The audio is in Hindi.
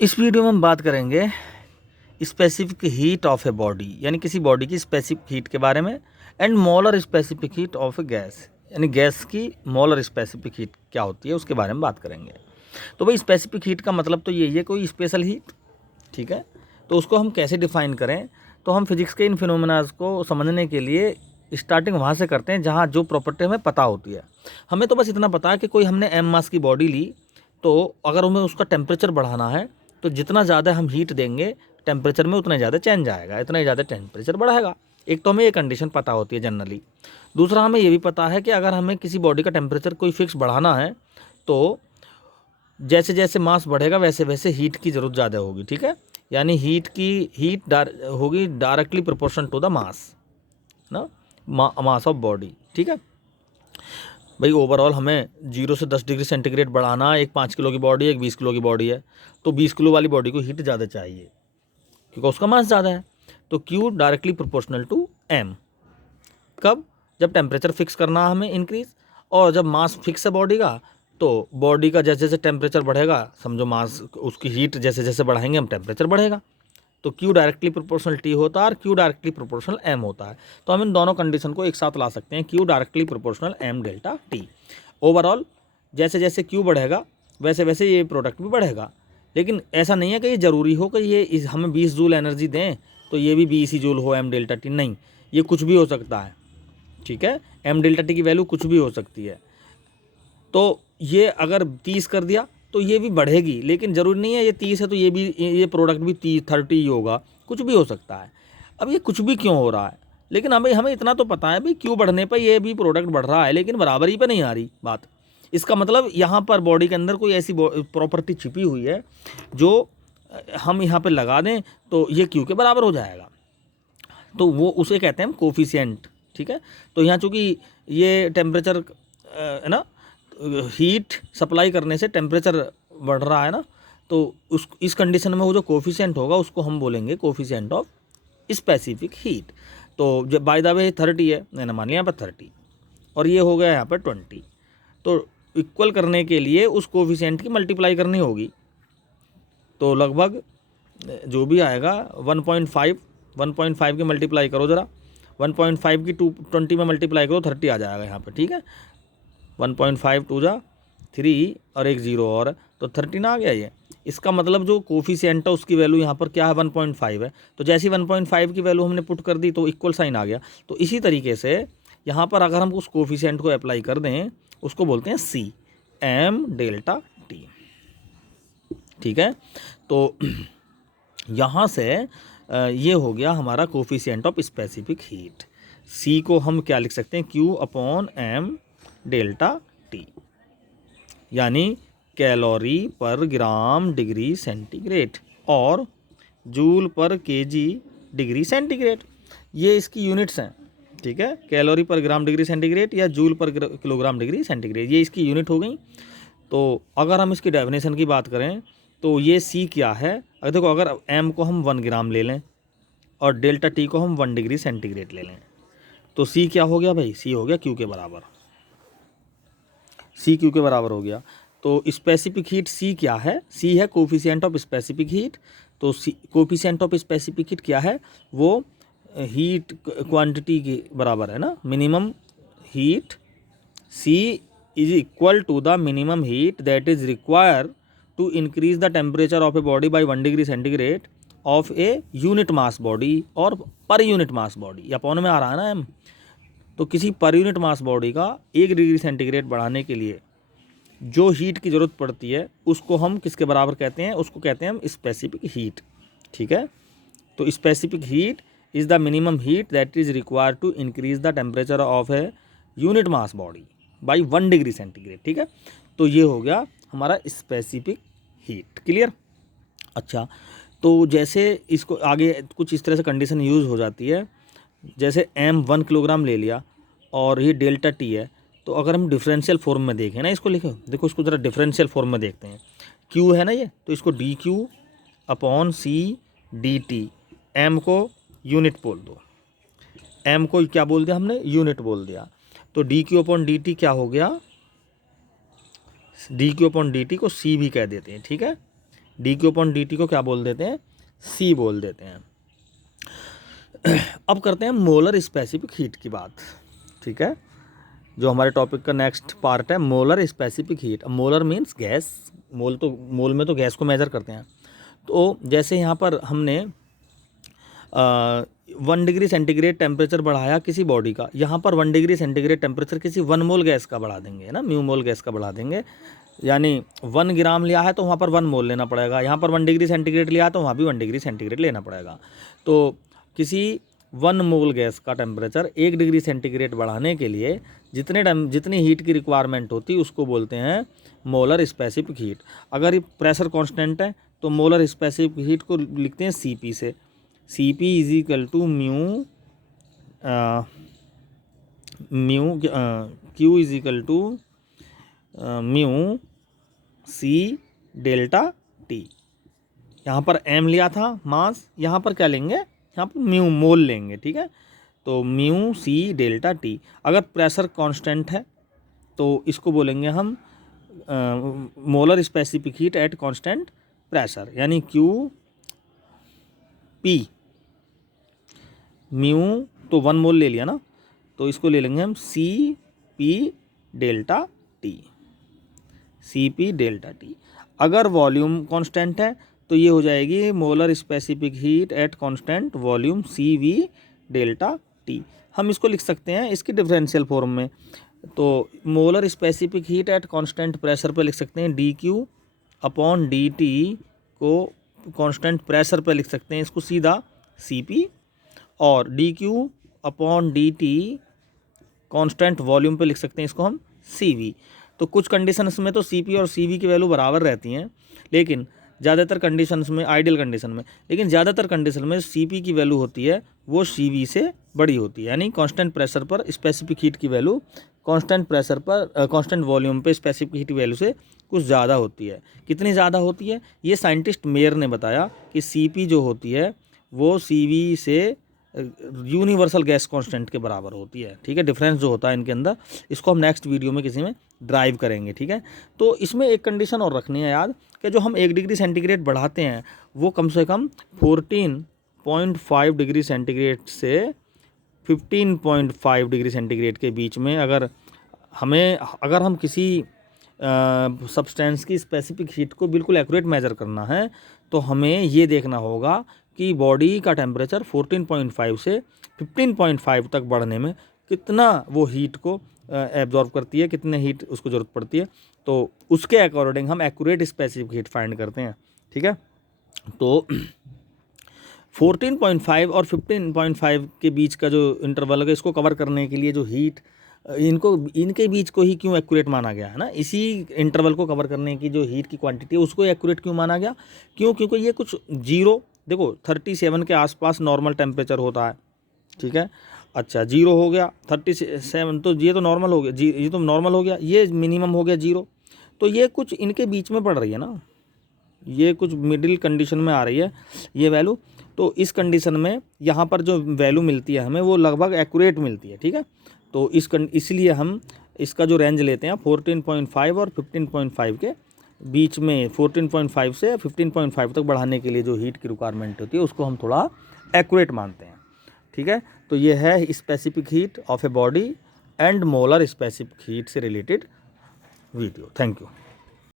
इस वीडियो में हम बात करेंगे specific heat of a body, यानी किसी बॉडी की स्पेसिफिक हीट के बारे में, and molar specific heat of A gas, यानी गैस की मोलर स्पेसिफिक हीट क्या होती है उसके बारे में बात करेंगे। तो भाई स्पेसिफिक हीट का मतलब तो ये कोई स्पेशल हीट, ठीक है। तो उसको हम कैसे डिफाइन करें, तो हम फिजिक्स के इन फिनोमेनाज को समझने के लिए स्टार्टिंग वहाँ से करते हैं जहाँ जो प्रॉपर्टी हमें पता होती है। हमें तो बस इतना पता है कि कोई हमने एम मास की बॉडी ली, तो अगर हमें उसका टेम्परेचर बढ़ाना है तो जितना ज़्यादा हम हीट देंगे टेम्परेचर में उतना ज़्यादा चेंज आएगा, इतना ही ज़्यादा टेम्परेचर बढ़ाएगा। एक तो हमें ये कंडीशन पता होती है जनरली। दूसरा हमें ये भी पता है कि अगर हमें किसी बॉडी का टेम्परेचर कोई फिक्स बढ़ाना है तो जैसे जैसे मास बढ़ेगा वैसे वैसे हीट की ज़रूरत ज़्यादा होगी, ठीक है। यानी हीट होगी directly proportion to the mass ना, मास ऑफ बॉडी, ठीक है। भाई ओवरऑल हमें 0 से 10 डिग्री सेंटीग्रेड बढ़ाना, एक 5 किलो की बॉडी है, एक 20 किलो की बॉडी है, तो 20 किलो वाली बॉडी को हीट ज़्यादा चाहिए क्योंकि उसका मास ज़्यादा है। तो Q directly proportional to M। कब? जब टेम्परेचर फिक्स करना हमें इंक्रीज, और जब मास फिक्स है बॉडी का, तो बॉडी का जैसे जैसे टेम्परेचर बढ़ेगा, समझो मास उसकी हीट जैसे जैसे बढ़ाएंगे हम टेम्परेचर बढ़ेगा। तो Q डायरेक्टली प्रोपोर्शनल T होता है और Q डायरेक्टली प्रोपोर्शनल M होता है। तो हम इन दोनों कंडीशन को एक साथ ला सकते हैं, Q directly proportional M delta T। Overall जैसे जैसे Q बढ़ेगा वैसे वैसे ये प्रोडक्ट भी बढ़ेगा। लेकिन ऐसा नहीं है कि ये ज़रूरी हो कि ये हमें 20 जूल एनर्जी दें तो ये भी 20 ही जूल हो M डेल्टा T, नहीं, ये कुछ भी हो सकता है, ठीक है। M डेल्टा T की वैल्यू कुछ भी हो सकती है। तो ये अगर 30 कर दिया तो ये भी बढ़ेगी, लेकिन ज़रूरी नहीं है ये 30 है तो ये प्रोडक्ट भी 30-30 ही होगा, कुछ भी हो सकता है। अब ये कुछ भी क्यों हो रहा है, लेकिन हमें इतना तो पता है भाई क्यों बढ़ने पर ये भी प्रोडक्ट बढ़ रहा है, लेकिन बराबरी पे नहीं आ रही बात। इसका मतलब यहाँ पर बॉडी के अंदर कोई ऐसी प्रॉपर्टी छिपी हुई है जो हम यहाँ पर लगा दें तो ये क्यू के बराबर हो जाएगा, तो वो उसे कहते हैं हम कोफिशिएंट, ठीक है। तो यहाँ चूँकि ये टेम्परेचर है ना, हीट सप्लाई करने से टेम्परेचर बढ़ रहा है ना, तो इस कंडीशन में वो जो कोफिशिएंट होगा उसको हम बोलेंगे कोफिशिएंट ऑफ स्पेसिफिक हीट। तो जब बाय द वे 30 है, मैंने मान लिया यहाँ पर 30 और ये हो गया यहाँ पर 20, तो इक्वल करने के लिए उस कोफिशिएंट की मल्टीप्लाई करनी होगी। तो लगभग जो भी आएगा 1.5 की मल्टीप्लाई करो ज़रा, 1.5 की 20 में मल्टीप्लाई करो 30 आ जाएगा यहाँ पर, ठीक है। 1.5 2 जा 3 और एक 0 और, तो 13 आ गया ये। इसका मतलब जो कोफिशिएंट है उसकी वैल्यू यहाँ पर क्या है, 1.5 है। तो जैसी 1.5 की वैल्यू हमने पुट कर दी तो इक्वल साइन आ गया। तो इसी तरीके से यहाँ पर अगर हम उस कोफिशिएंट को अप्लाई कर दें उसको बोलते हैं C, M डेल्टा T, ठीक है। तो यहाँ से ये हो गया हमारा coefficient of specific heat. C को हम क्या लिख सकते हैं, Q upon M delta T, यानी कैलोरी पर ग्राम डिग्री सेंटीग्रेड और जूल पर केजी डिग्री सेंटीग्रेड, ये इसकी यूनिट्स हैं, ठीक है। कैलोरी पर ग्राम डिग्री सेंटीग्रेड या जूल पर किलोग्राम डिग्री सेंटीग्रेड, ये इसकी यूनिट हो गई। तो अगर हम इसकी डेफिनेशन की बात करें तो ये C क्या है, अगर देखो अगर M को हम 1 ग्राम ले लें और डेल्टा T को हम 1 डिग्री सेंटीग्रेड ले लें तो C क्या हो गया भाई, C हो गया Q के बराबर, C Q के बराबर हो गया। तो स्पेसिफिक हीट C क्या है, C है कोफिशिएंट ऑफ स्पेसिफिक हीट। तो कोफिशिएंट ऑफ स्पेसिफिक हीट क्या है, वो हीट क्वांटिटी के बराबर है ना, minimum heat C is equal to the minimum heat that is require to increase the temperature of a body by 1 degree centigrade of a unit mass body और पर यूनिट मास बॉडी, या पौन में आ रहा है ना M। तो किसी पर यूनिट मास बॉडी का 1 डिग्री सेंटीग्रेड बढ़ाने के लिए जो हीट की ज़रूरत पड़ती है उसको हम किसके बराबर कहते हैं, उसको कहते हैं हम स्पेसिफिक हीट, ठीक है। तो specific heat is the minimum heat that is require to increase the temperature of a unit mass body by 1 degree centigrade, ठीक है। तो ये हो गया हमारा स्पेसिफिक हीट, क्लियर। अच्छा, तो जैसे इसको आगे कुछ इस तरह से कंडीशन यूज़ हो जाती है, जैसे M 1 किलोग्राम ले लिया और ये डेल्टा T है, तो अगर हम डिफरेंशियल फॉर्म में देखें ना, इसको लिखो, देखो इसको ज़रा डिफरेंशियल फॉर्म में देखते हैं। Q है ना ये, तो इसको DQ upon C DT, M को यूनिट बोल दो, M को क्या बोल दिया हमने, यूनिट बोल दिया। तो DQ अपॉन DT क्या हो गया, DQ अपॉन DT को C भी कह देते हैं, ठीक है। dQ/dt को क्या बोल देते हैं, C बोल देते हैं। अब करते हैं मोलर स्पेसिफिक हीट की बात, ठीक है, जो हमारे टॉपिक का नेक्स्ट पार्ट है, मोलर स्पेसिफिक हीट। अब मोलर मीन्स गैस, मोल में तो गैस को मेजर करते हैं। तो जैसे यहाँ पर हमने 1 डिग्री सेंटीग्रेड टेम्परेचर बढ़ाया किसी बॉडी का, यहाँ पर 1 डिग्री सेंटीग्रेड टेम्परेचर किसी 1 मोल गैस का बढ़ा देंगे, है ना, म्यू मोल गैस का बढ़ा देंगे। यानी 1 ग्राम लिया है तो वहाँ पर 1 मोल लेना पड़ेगा, यहाँ पर 1 डिग्री सेंटीग्रेड लिया है तो वहाँ भी 1 डिग्री सेंटीग्रेड लेना पड़ेगा। तो किसी 1 मोल गैस का टेम्परेचर 1 डिग्री सेंटीग्रेड बढ़ाने के लिए जितनी हीट की रिक्वायरमेंट होती है उसको बोलते हैं मोलर स्पेसिफिक हीट। अगर ये प्रेशर कांस्टेंट है तो मोलर स्पेसिफिक हीट को लिखते हैं Cp से। Cp is equal to Q is equal to mu C delta T। यहाँ पर m लिया था मास, यहाँ पर क्या लेंगे, यहाँ पर म्यू मोल लेंगे, ठीक है। तो म्यू C डेल्टा T। अगर प्रेशर कांस्टेंट है तो इसको बोलेंगे हम molar specific heat at constant pressure, यानी Qp। म्यू तो 1 मोल ले लिया ना, तो इसको ले लेंगे हम Cp delta T, Cp delta T। अगर वॉल्यूम कांस्टेंट है तो ये हो जाएगी molar specific heat at constant volume Cv delta T। हम इसको लिख सकते हैं इसकी डिफरेंशियल फॉर्म में। तो molar specific heat at constant pressure पे लिख सकते हैं dQ/dt को कांस्टेंट प्रेशर पे लिख सकते हैं इसको सीधा Cp, और dQ/dt कांस्टेंट वॉल्यूम पे लिख सकते हैं इसको हम Cv। तो कुछ कंडीशंस में तो Cp और Cv की वैल्यू बराबर रहती हैं, लेकिन ज़्यादातर कंडीशंस में, आइडियल कंडीशन में, लेकिन ज़्यादातर कंडीशन में Cp की वैल्यू होती है वो Cv से बड़ी होती है। यानी कांस्टेंट प्रेशर पर स्पेसिफिक हीट की वैल्यू कांस्टेंट प्रेशर पर कांस्टेंट वॉल्यूम पे स्पेसिफिक हीट वैल्यू से कुछ ज़्यादा होती है। कितनी ज़्यादा होती है, ये साइंटिस्ट मेयर ने बताया कि Cp जो होती है वो Cv से यूनिवर्सल गैस कांस्टेंट के बराबर होती है, ठीक है। डिफरेंस जो होता है इनके अंदर, इसको हम नेक्स्ट वीडियो में किसी में ड्राइव करेंगे, ठीक है। तो इसमें एक कंडीशन और रखनी है याद, कि जो हम 1 डिग्री सेंटीग्रेड बढ़ाते हैं वो कम से कम 14.5 डिग्री सेंटीग्रेड से 15.5 डिग्री सेंटीग्रेड के बीच में, अगर हम किसी सब्सटेंस की स्पेसिफिक हीट को बिल्कुल एक्यूरेट मेजर करना है तो हमें ये देखना होगा कि बॉडी का टेम्परेचर 14.5 से 15.5 तक बढ़ने में कितना वो हीट को एब्जॉर्ब करती है, कितने हीट उसको ज़रूरत पड़ती है। तो उसके अकॉर्डिंग हम एक्यूरेट स्पेसिफिक हीट फाइंड करते हैं, ठीक है। तो 14.5 और 15.5 के बीच का जो इंटरवल है इसको कवर करने के लिए जो हीट इनके बीच को ही क्यों एक्यूरेट माना गया है ना, इसी इंटरवल को कवर करने की जो हीट की क्वांटिटी है उसको एक्यूरेट क्यों माना गया, क्योंकि ये कुछ जीरो, देखो 37 के आसपास नॉर्मल टेम्परेचर होता है, ठीक है। अच्छा 0 हो गया 37, तो ये तो नॉर्मल हो गया, ये तो नॉर्मल हो गया, ये मिनिमम हो गया 0, तो ये कुछ इनके बीच में पड़ रही है ना, ये कुछ मिडिल कंडीशन में आ रही है ये वैल्यू। तो इस कंडीशन में यहाँ पर जो वैल्यू मिलती है हमें वो लगभग एक्यूरेट मिलती है, ठीक है। तो इसलिए हम इसका जो रेंज लेते हैं 14.5 और 15.5 के बीच में, 14.5 से 15.5 तक बढ़ाने के लिए जो हीट की रिक्वायरमेंट होती है उसको हम थोड़ा एक्यूरेट मानते हैं, ठीक है। तो ये है specific heat of a body and molar specific heat से रिलेटेड वीडियो। Thank you.